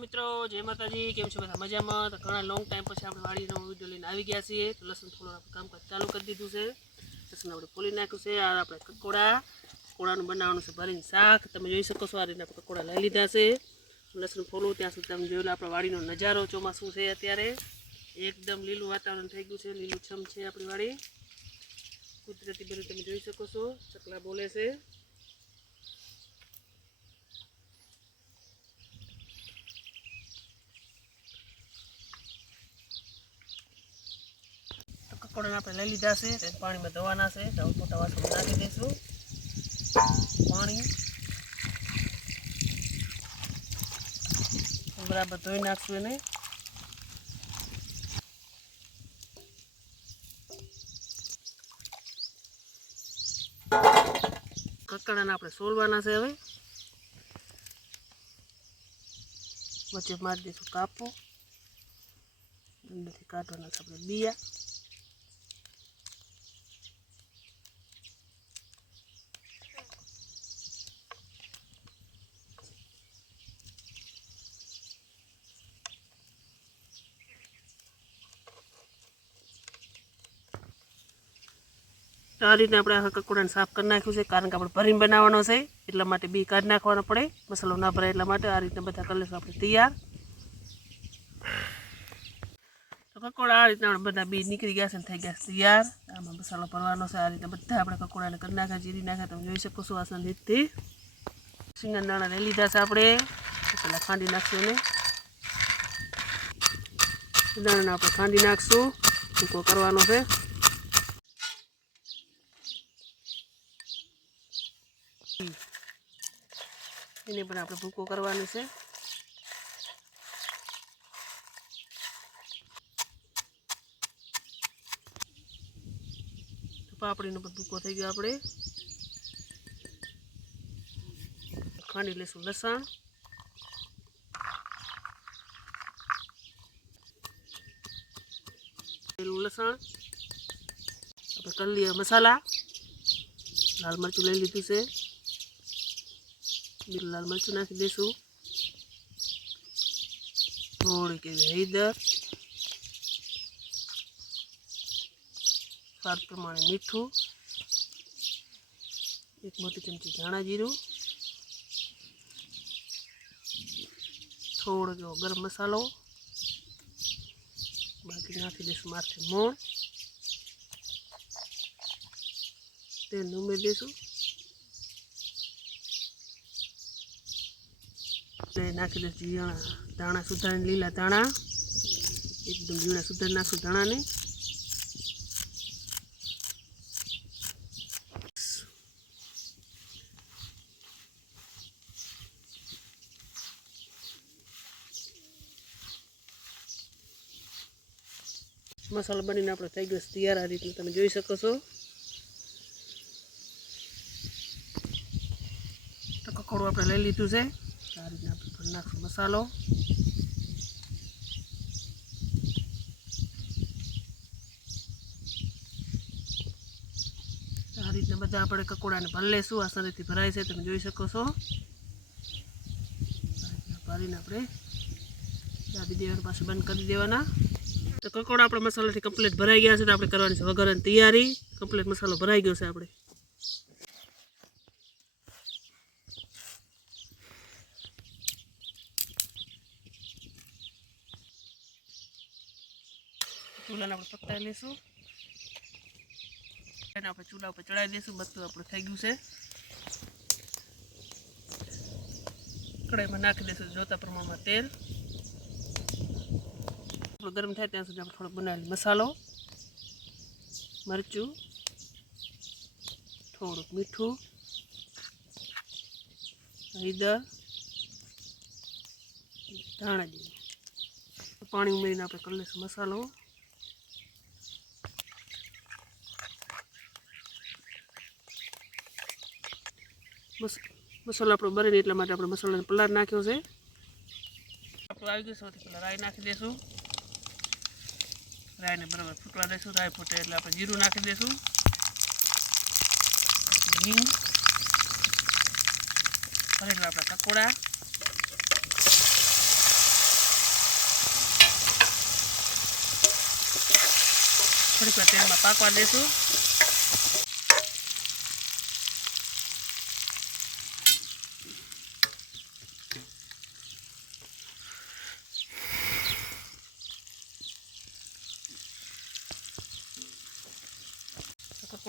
મિત્રો, જય માતાજી, કેમ છો બધા? મજામાં? તો ઘણા લોંગ ટાઈમ પછી આપણે વાડીનો વીડિયો લઈને આવી ગયા છીએ. તો લસણ થોડું આપણે કામકાજ ચાલુ કરી દીધું છે. લસણ આપણે ફોલી નાખ્યું છે. આ આપણે કકોડા. કકોડાનું બનાવવાનું છે ભરીને શાક. તમે જોઈ શકો છો આ રીતે આપણે કકોડા લઈ લીધા છે. લસણ ફોલું ત્યાં સુધી તમે જોયેલો આપણે વાડીનો નજારો ચોમાસું છે અત્યારે. એકદમ લીલું વાતાવરણ થઈ ગયું છે. લીલું છમ છે આપણી વાડી. કુદરતી બધું તમે જોઈ શકો છો. ચકલા બોલે છે. તો આપણે લઈ લીધા છે. પાણીમાં ધોવાના છે. તો મોટા વાસણમાં નાખી દઈશું. પાણી. બરાબર ધોઈ નાખશું એને. કકડાને આપણે સોલવાના છે હવે. વચ્ચે મારી દઈશું કાપો. અંદરથી કાઢવાના છે આપણે બિયા. આ રીતે આપણે આ કકોડાને સાફ કરી નાખ્યું છે, કારણ કે આપણે ભરીને બનાવવાનો છે, એટલા માટે બી કાઢી નાખવાનો પડે. મસાલો ના ભરાય એટલા માટે આ રીતે બધા કરી આપણે તૈયાર. તો કકોડા આ રીતના આપણે બધા બી નીકળી ગયા છે ને થઈ ગયા છે તૈયાર. આમાં મસાલો ભરવાનો છે, આ રીતે બધા આપણે કકોડાને કરી નાખ્યા જીરી નાખ્યા. તમે જોઈ શકો છો આસન રીતથી. સિંગર દાણા લઈ લીધા છે આપણે. પેલા ખાંડી નાખશું ને દાણાને આપણે ખાંડી નાખશું. ટૂંકો કરવાનો છે. એને પણ આપણે ભૂકો કરવાનો છે. પાપડીનો પણ ભૂકો થઈ ગયો આપણે. ખાંડી લઈશું લસણ. લસણ. આપણે કરી લઈએ મસાલા, લાલ મરચું લઈ લીધું છે. લીલું લાલ મરચું નાખી દઈશું થોડીક એવી હૈદર સ્વાદ પ્રમાણે મીઠું. એક મોટી ચમચી ધાણા જીરું. એવો ગરમ મસાલો. બાકી નાખી દઈશું માથે મોણ. તેલ ઉમેરી દઈશું એટલે નાખી દઈશું જીણા ધાણા સુધારીને, લીલા ધાણા. એકદમ જીણા સુધારી નાખશું ધાણાને. મસાલો બનીને આપણો થઈ ગયો તૈયાર, આ રીતનું તમે જોઈ શકો છો. તો કકોડું આપણે લઈ લીધું છે. આ રીતના આપણે ભરી નાખશું મસાલો. આ રીતના બધા આપણે કકોડાને ભરી લઈશું આ શરીરથી ભરાય છે, તમે જોઈ શકો છો. ભરીને આપણે દાબી દેવાની પાસે બંધ કરી દેવાના. તો કકોડા આપણા મસાલાથી કમ્પ્લીટ ભરાઈ ગયા છે, તો આપણે કરવાની છે વઘારવાની તૈયારી. કમ્પ્લીટ મસાલો ભરાઈ ગયો છે આપણે. ચૂલાને આપણે પકડાવી લઈશું એને આપણે ચૂલા ઉપર ચડાવી દઈશું બધું આપણું થઈ ગયું છે. કડાઈમાં નાખી દઈશું જોતા પ્રમાણમાં તેલ. આપણું ગરમ થાય ત્યાં સુધી આપણે થોડો બનાવેલો મસાલો, મરચું, થોડુંક મીઠું, હળદર, ધાણા જીરું. પાણી ઉમેરીને આપણે કરી લઈશું મસાલો. બસ, મસાલો આપણો બને એટલા માટે આપણે મસાલાને પલાર નાખ્યો છે. આપણું આવી ગયું સૌથી પહેલાં રાઈ નાખી દઈશું રાયને બરાબર ફૂટવા દઈશું રાઈ ફૂટે એટલે આપણે જીરું નાખી દઈશું હિંગ. ભરેલા આપણા કકોડા થોડીક વાર તેલમાં પાકવા દઈશું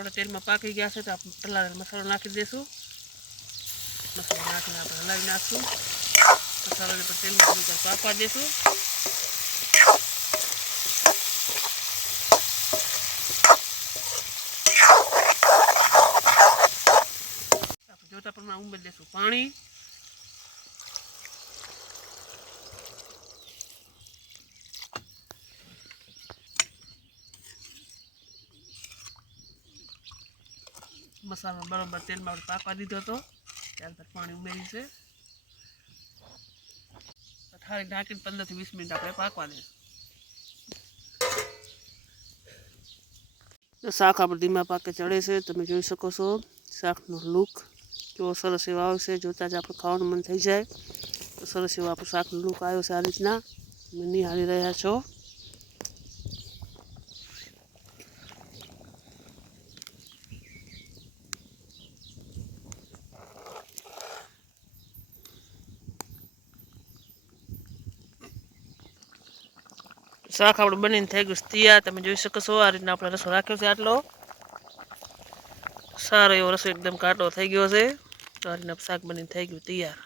કકોડા તેલમાં પાકી ગયા છે તો આપણે ટલાવેલ મસાલો નાખી દઈશું મસાલો નાખીને આપણે હલાવી નાખશું. મસાલાને પણ તેલમાં વાર પાકવા દઈશું આપણે જોતા પ્રમાણે ઉમેરી દઈશું પાણી. મસાલો બરાબર તેલમાં આપણે પાકવા દીધો હતો. ત્યારબાદ પાણી ઉમેરી છે. થાળી ઢાંકીને પંદરથી વીસ મિનિટ આપણે પાકવા દે શાક આપણે ધીમા પાકે ચડે છે, તમે જોઈ શકો છો શાકનો લુક કેવો સરસ એવો આવશે જોતાં જ આપણે ખાવાનું મન થઈ જાય. તો સરસ એવો આપણું શાકનો લુક આવ્યો છે આ રીતના. નિહાળી રહ્યા છો. શાક આપણું બનીને થઈ ગયું તૈયાર, તમે જોઈ શકો છો આ રીતના આપણે રસો રાખ્યો છે આટલો. સારો એવો રસો એકદમ કાટો થઈ ગયો છે. તો આ રીતના શાક બનીને થઈ ગયું તૈયાર.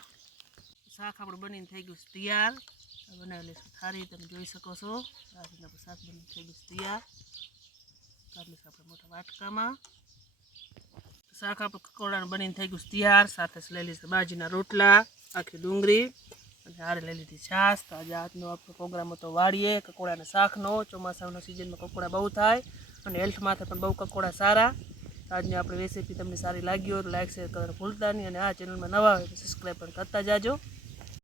શાક આપણું બનીને થઈ ગયું તૈયાર. બનાવી લઈશું થારી તમે જોઈ શકો છો. આ રીતના શાક બનીને થઈ ગયું તૈયાર. કાઢી આપણે મોટા વાટકામાં. શાક આપણું કકોડાનું બનીને થઈ ગયું તૈયાર. સાથે લઈ લઈશું બાજીના રોટલા, આખી ડુંગળી. અને હારે લઈ લીધી છાશ, તો આજે આજનો આપણો પ્રોગ્રામ હતો વાળીએ કકોડાના શાકનો. ચોમાસાના સિઝનમાં કકોડા બહુ થાય અને હેલ્થ માટે પણ બહુ કકોડા સારા. આજની આપણી રેસીપી તમને સારી લાગી હોય તો લાઈક શેર કરવાનું ભૂલતા નહીં અને આ ચેનલમાં નવા હોય તો સબસ્ક્રાઈબ પણ કરતા જાજો.